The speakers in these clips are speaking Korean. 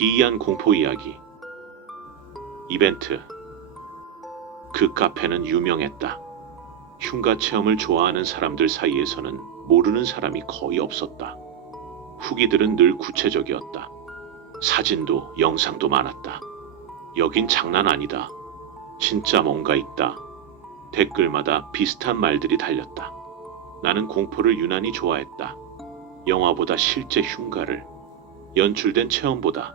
기이한 공포 이야기. 이벤트. 그 카페는 유명했다. 흉가 체험을 좋아하는 사람들 사이에서는 모르는 사람이 거의 없었다. 후기들은 늘 구체적이었다. 사진도 영상도 많았다. 여긴 장난 아니다. 진짜 뭔가 있다. 댓글마다 비슷한 말들이 달렸다. 나는 공포를 유난히 좋아했다. 영화보다 실제 흉가를, 연출된 체험보다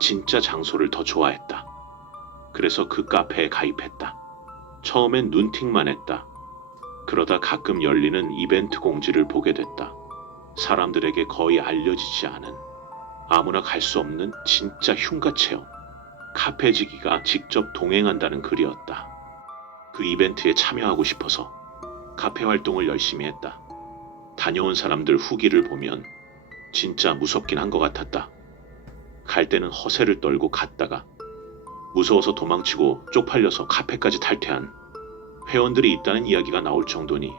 진짜 장소를 더 좋아했다. 그래서 그 카페에 가입했다. 처음엔 눈팅만 했다. 그러다 가끔 열리는 이벤트 공지를 보게 됐다. 사람들에게 거의 알려지지 않은, 아무나 갈 수 없는 진짜 흉가 체험. 카페지기가 직접 동행한다는 글이었다. 그 이벤트에 참여하고 싶어서 카페 활동을 열심히 했다. 다녀온 사람들 후기를 보면 진짜 무섭긴 한 것 같았다. 갈 때는 허세를 떨고 갔다가 무서워서 도망치고 쪽팔려서 카페까지 탈퇴한 회원들이 있다는 이야기가 나올 정도니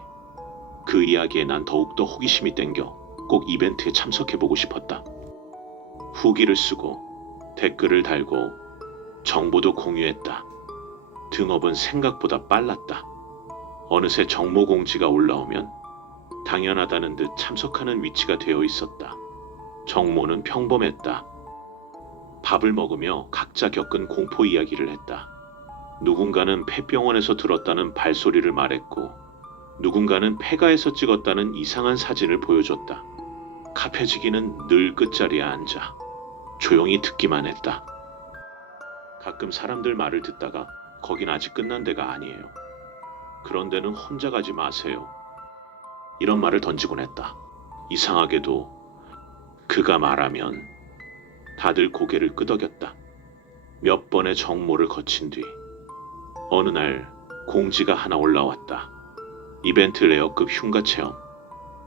그 이야기에 난 더욱더 호기심이 땡겨 꼭 이벤트에 참석해보고 싶었다. 후기를 쓰고 댓글을 달고 정보도 공유했다. 등업은 생각보다 빨랐다. 어느새 정모 공지가 올라오면 당연하다는 듯 참석하는 위치가 되어 있었다. 정모는 평범했다. 밥을 먹으며 각자 겪은 공포 이야기를 했다. 누군가는 폐병원에서 들었다는 발소리를 말했고, 누군가는 폐가에서 찍었다는 이상한 사진을 보여줬다. 카페지기는 늘 끝자리에 앉아 조용히 듣기만 했다. 가끔 사람들 말을 듣다가 거긴 아직 끝난 데가 아니에요. 그런 데는 혼자 가지 마세요. 이런 말을 던지곤 했다. 이상하게도 그가 말하면 다들 고개를 끄덕였다. 몇 번의 정모를 거친 뒤 어느 날 공지가 하나 올라왔다. 이벤트 레어급 흉가 체험.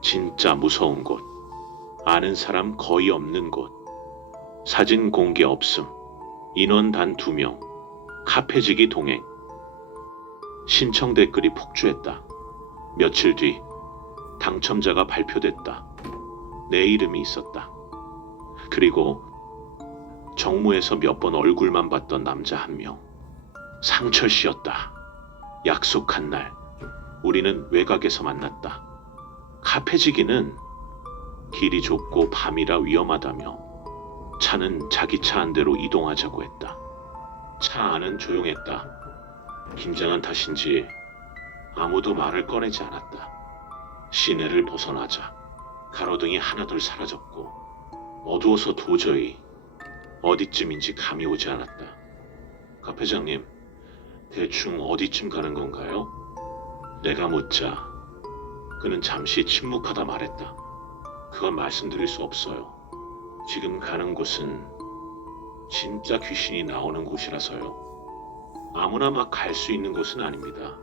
진짜 무서운 곳. 아는 사람 거의 없는 곳. 사진 공개 없음. 인원 단 2명. 카페지기 동행. 신청 댓글이 폭주했다. 며칠 뒤 당첨자가 발표됐다. 내 이름이 있었다. 그리고 정모에서 몇 번 얼굴만 봤던 남자 한 명. 상철 씨였다. 약속한 날 우리는 외곽에서 만났다. 카페지기는 길이 좁고 밤이라 위험하다며 차는 자기 차 한 대로 이동하자고 했다. 차 안은 조용했다. 긴장한 탓인지 아무도 말을 꺼내지 않았다. 시내를 벗어나자 가로등이 하나둘 사라졌고 어두워서 도저히 어디쯤인지 감이 오지 않았다. 카페장님, 대충 어디쯤 가는 건가요? 내가 묻자 그는 잠시 침묵하다 말했다. 그건 말씀드릴 수 없어요. 지금 가는 곳은 진짜 귀신이 나오는 곳이라서요. 아무나 막 갈 수 있는 곳은 아닙니다.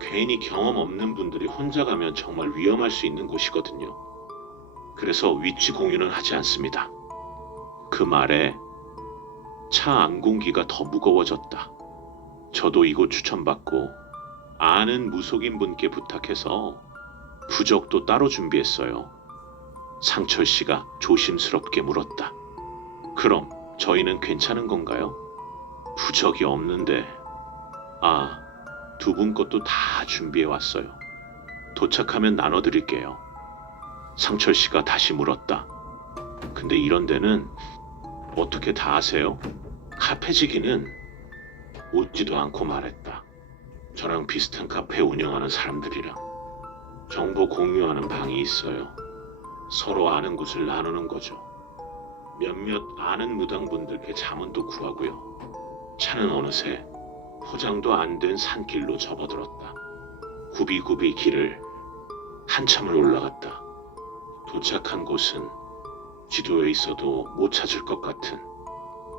괜히 경험 없는 분들이 혼자 가면 정말 위험할 수 있는 곳이거든요. 그래서 위치 공유는 하지 않습니다. 그 말에 차 안 공기가 더 무거워졌다. 저도 이곳 추천받고 아는 무속인 분께 부탁해서 부적도 따로 준비했어요. 상철 씨가 조심스럽게 물었다. 그럼 저희는 괜찮은 건가요? 부적이 없는데. 아, 두 분 것도 다 준비해 왔어요. 도착하면 나눠드릴게요. 상철 씨가 다시 물었다. 근데 이런 데는 어떻게 다 아세요? 카페지기는 웃지도 않고 말했다. 저랑 비슷한 카페 운영하는 사람들이랑 정보 공유하는 방이 있어요. 서로 아는 곳을 나누는 거죠. 몇몇 아는 무당분들께 자문도 구하고요. 차는 어느새 포장도 안 된 산길로 접어들었다. 굽이굽이 길을 한참을 올라갔다. 도착한 곳은 지도에 있어도 못 찾을 것 같은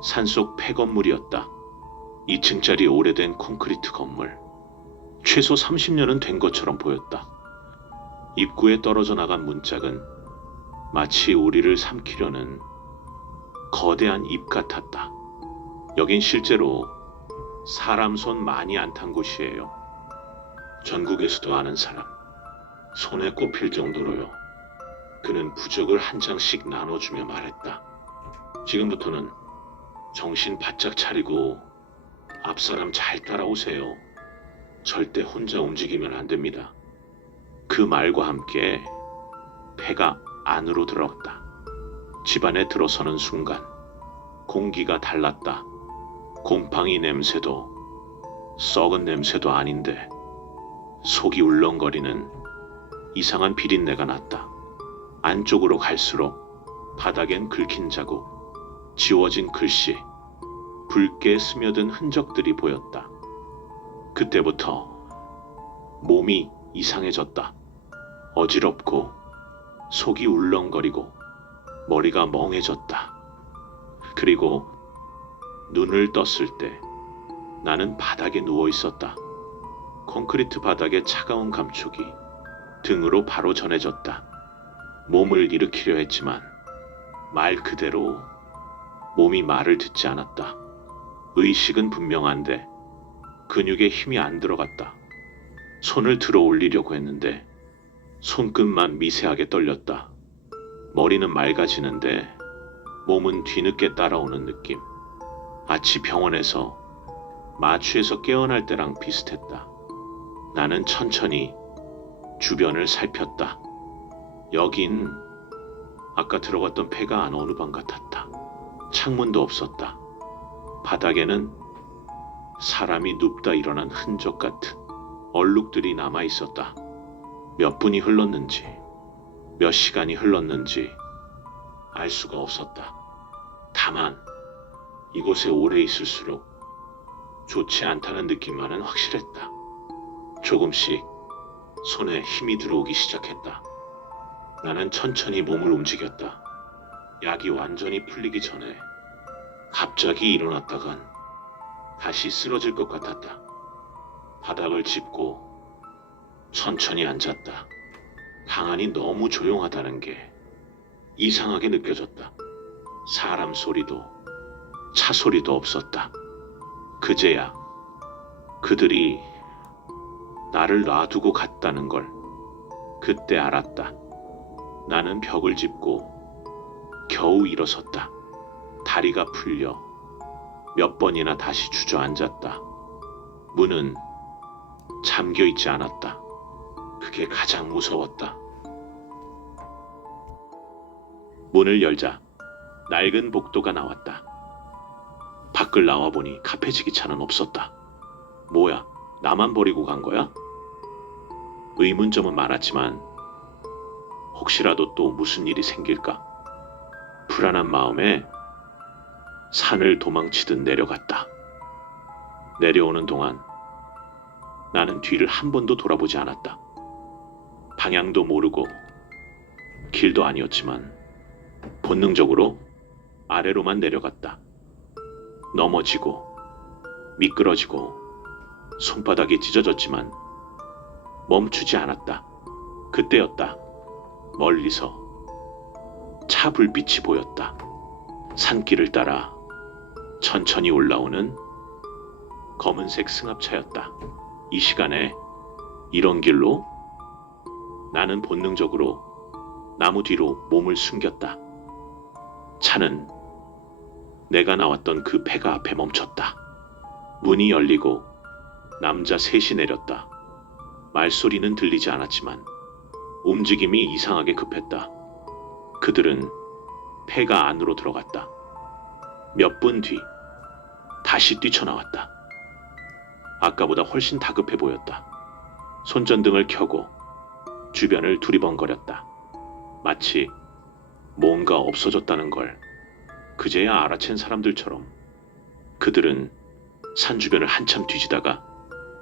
산속 폐건물이었다. 2층짜리 오래된 콘크리트 건물. 최소 30년은 된 것처럼 보였다. 입구에 떨어져 나간 문짝은 마치 우리를 삼키려는 거대한 입 같았다. 여긴 실제로 사람 손 많이 안 탄 곳이에요. 전국에서도 아는 사람, 손에 꼽힐 정도로요. 그는 부적을 한 장씩 나눠주며 말했다. 지금부터는 정신 바짝 차리고 앞사람 잘 따라오세요. 절대 혼자 움직이면 안 됩니다. 그 말과 함께 폐가 안으로 들어갔다. 집안에 들어서는 순간 공기가 달랐다. 곰팡이 냄새도 썩은 냄새도 아닌데 속이 울렁거리는 이상한 비린내가 났다. 안쪽으로 갈수록 바닥엔 긁힌 자국, 지워진 글씨, 붉게 스며든 흔적들이 보였다. 그때부터 몸이 이상해졌다. 어지럽고 속이 울렁거리고 머리가 멍해졌다. 그리고 눈을 떴을 때 나는 바닥에 누워 있었다. 콘크리트 바닥의 차가운 감촉이 등으로 바로 전해졌다. 몸을 일으키려 했지만 말 그대로 몸이 말을 듣지 않았다. 의식은 분명한데 근육에 힘이 안 들어갔다. 손을 들어 올리려고 했는데 손끝만 미세하게 떨렸다. 머리는 맑아지는데 몸은 뒤늦게 따라오는 느낌. 마치 병원에서 마취해서 깨어날 때랑 비슷했다. 나는 천천히 주변을 살폈다. 여긴 아까 들어갔던 폐가 안 오는 방 같았다. 창문도 없었다. 바닥에는 사람이 눕다 일어난 흔적 같은 얼룩들이 남아 있었다. 몇 분이 흘렀는지, 몇 시간이 흘렀는지 알 수가 없었다. 다만 이곳에 오래 있을수록 좋지 않다는 느낌만은 확실했다. 조금씩 손에 힘이 들어오기 시작했다. 나는 천천히 몸을 움직였다. 약이 완전히 풀리기 전에 갑자기 일어났다간 다시 쓰러질 것 같았다. 바닥을 짚고 천천히 앉았다. 방 안이 너무 조용하다는 게 이상하게 느껴졌다. 사람 소리도 차 소리도 없었다. 그제야 그들이 나를 놔두고 갔다는 걸 그때 알았다. 나는 벽을 짚고 겨우 일어섰다. 다리가 풀려 몇 번이나 다시 주저앉았다. 문은 잠겨 있지 않았다. 그게 가장 무서웠다. 문을 열자 낡은 복도가 나왔다. 밖을 나와보니 카페 지기차는 없었다. 뭐야, 나만 버리고 간 거야? 의문점은 많았지만 혹시라도 또 무슨 일이 생길까? 불안한 마음에 산을 도망치듯 내려갔다. 내려오는 동안 나는 뒤를 한 번도 돌아보지 않았다. 방향도 모르고 길도 아니었지만 본능적으로 아래로만 내려갔다. 넘어지고 미끄러지고 손바닥이 찢어졌지만 멈추지 않았다. 그때였다. 멀리서 차 불빛이 보였다. 산길을 따라 천천히 올라오는 검은색 승합차였다. 이 시간에 이런 길로? 나는 본능적으로 나무 뒤로 몸을 숨겼다. 차는 내가 나왔던 그 폐가 앞에 멈췄다. 문이 열리고 남자 셋이 내렸다. 말소리는 들리지 않았지만 움직임이 이상하게 급했다. 그들은 폐가 안으로 들어갔다. 몇 분 뒤 다시 뛰쳐나왔다. 아까보다 훨씬 다급해 보였다. 손전등을 켜고 주변을 두리번거렸다. 마치 뭔가 없어졌다는 걸 그제야 알아챈 사람들처럼. 그들은 산 주변을 한참 뒤지다가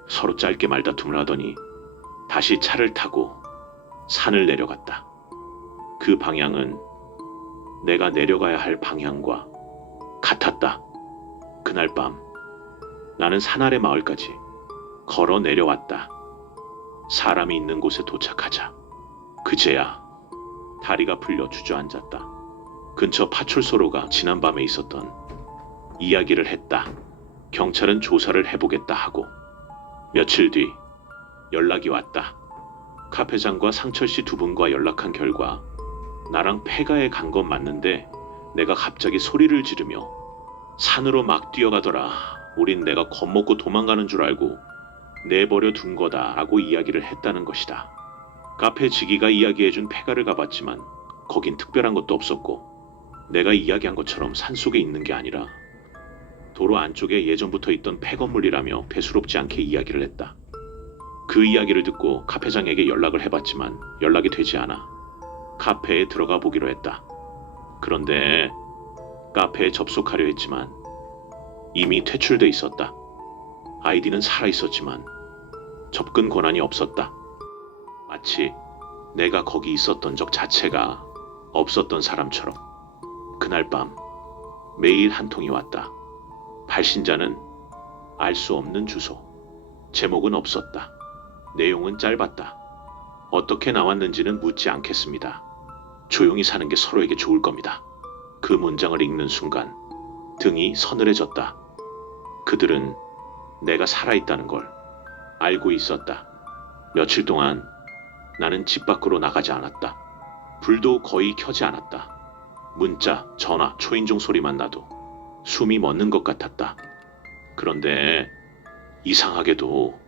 서로 짧게 말다툼을 하더니 다시 차를 타고 산을 내려갔다. 그 방향은 내가 내려가야 할 방향과 같았다. 그날 밤 나는 산 아래 마을까지 걸어 내려왔다. 사람이 있는 곳에 도착하자 그제야 다리가 풀려 주저앉았다. 근처 파출소로가 지난밤에 있었던 이야기를 했다. 경찰은 조사를 해보겠다 하고 며칠 뒤 연락이 왔다. 카페장과 상철씨 두 분과 연락한 결과 나랑 폐가에 간 건 맞는데 내가 갑자기 소리를 지르며 산으로 막 뛰어가더라. 우린 내가 겁먹고 도망가는 줄 알고 내버려 둔 거다라고 이야기를 했다는 것이다. 카페 지기가 이야기해준 폐가를 가봤지만 거긴 특별한 것도 없었고 내가 이야기한 것처럼 산속에 있는 게 아니라 도로 안쪽에 예전부터 있던 폐건물이라며 배수롭지 않게 이야기를 했다. 그 이야기를 듣고 카페장에게 연락을 해봤지만 연락이 되지 않아 카페에 들어가 보기로 했다. 그런데 카페에 접속하려 했지만 이미 퇴출돼 있었다. 아이디는 살아있었지만 접근 권한이 없었다. 마치 내가 거기 있었던 적 자체가 없었던 사람처럼. 그날 밤 매일 한 통이 왔다. 발신자는 알 수 없는 주소. 제목은 없었다. 내용은 짧았다. 어떻게 나왔는지는 묻지 않겠습니다. 조용히 사는 게 서로에게 좋을 겁니다. 그 문장을 읽는 순간 등이 서늘해졌다. 그들은 내가 살아있다는 걸 알고 있었다. 며칠 동안 나는 집 밖으로 나가지 않았다. 불도 거의 켜지 않았다. 문자, 전화, 초인종 소리만 나도 숨이 멎는 것 같았다. 그런데 이상하게도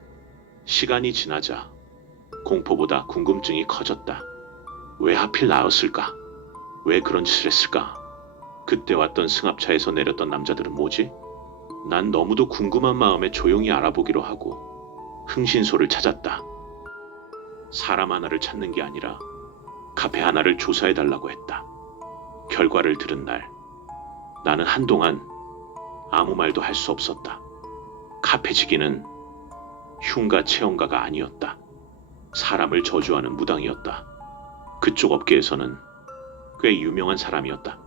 시간이 지나자 공포보다 궁금증이 커졌다. 왜 하필 나였을까? 왜 그런 짓을 했을까? 그때 왔던 승합차에서 내렸던 남자들은 뭐지? 난 너무도 궁금한 마음에 조용히 알아보기로 하고 흥신소를 찾았다. 사람 하나를 찾는 게 아니라 카페 하나를 조사해달라고 했다. 결과를 들은 날 나는 한동안 아무 말도 할 수 없었다. 카페지기는 흉가 체험가가 아니었다. 사람을 저주하는 무당이었다. 그쪽 업계에서는 꽤 유명한 사람이었다.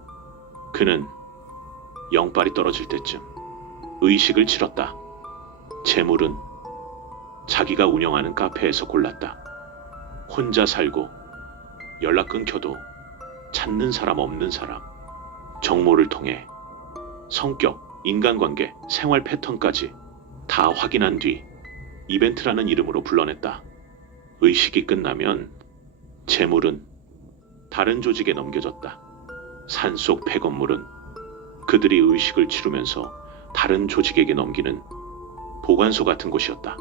그는 영빨이 떨어질 때쯤 의식을 치렀다. 재물은 자기가 운영하는 카페에서 골랐다. 혼자 살고 연락 끊겨도 찾는 사람 없는 사람. 정모를 통해 성격, 인간관계, 생활 패턴까지 다 확인한 뒤 이벤트라는 이름으로 불러냈다. 의식이 끝나면 재물은 다른 조직에 넘겨졌다. 산속 폐건물은 그들이 의식을 치르면서 다른 조직에게 넘기는 보관소 같은 곳이었다.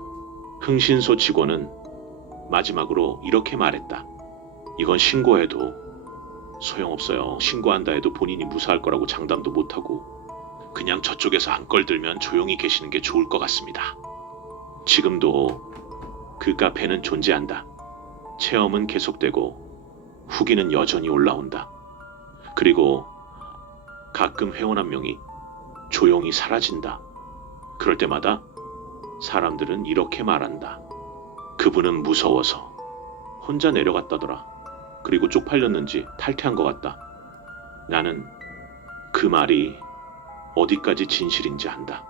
흥신소 직원은 마지막으로 이렇게 말했다. 이건 신고해도 소용없어요. 신고한다 해도 본인이 무사할 거라고 장담도 못하고 그냥 저쪽에서 한 걸 들면 조용히 계시는 게 좋을 것 같습니다. 지금도 그 카페는 존재한다. 체험은 계속되고 후기는 여전히 올라온다. 그리고 가끔 회원 한 명이 조용히 사라진다. 그럴 때마다 사람들은 이렇게 말한다. 그분은 무서워서 혼자 내려갔다더라. 그리고 쪽팔렸는지 탈퇴한 것 같다. 나는 그 말이 어디까지 진실인지 안다.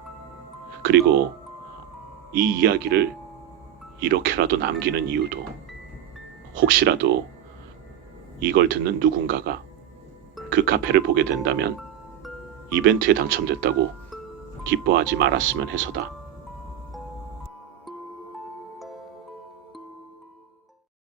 그리고 이 이야기를 이렇게라도 남기는 이유도 혹시라도 이걸 듣는 누군가가 그 카페를 보게 된다면 이벤트에 당첨됐다고 기뻐하지 말았으면 해서다.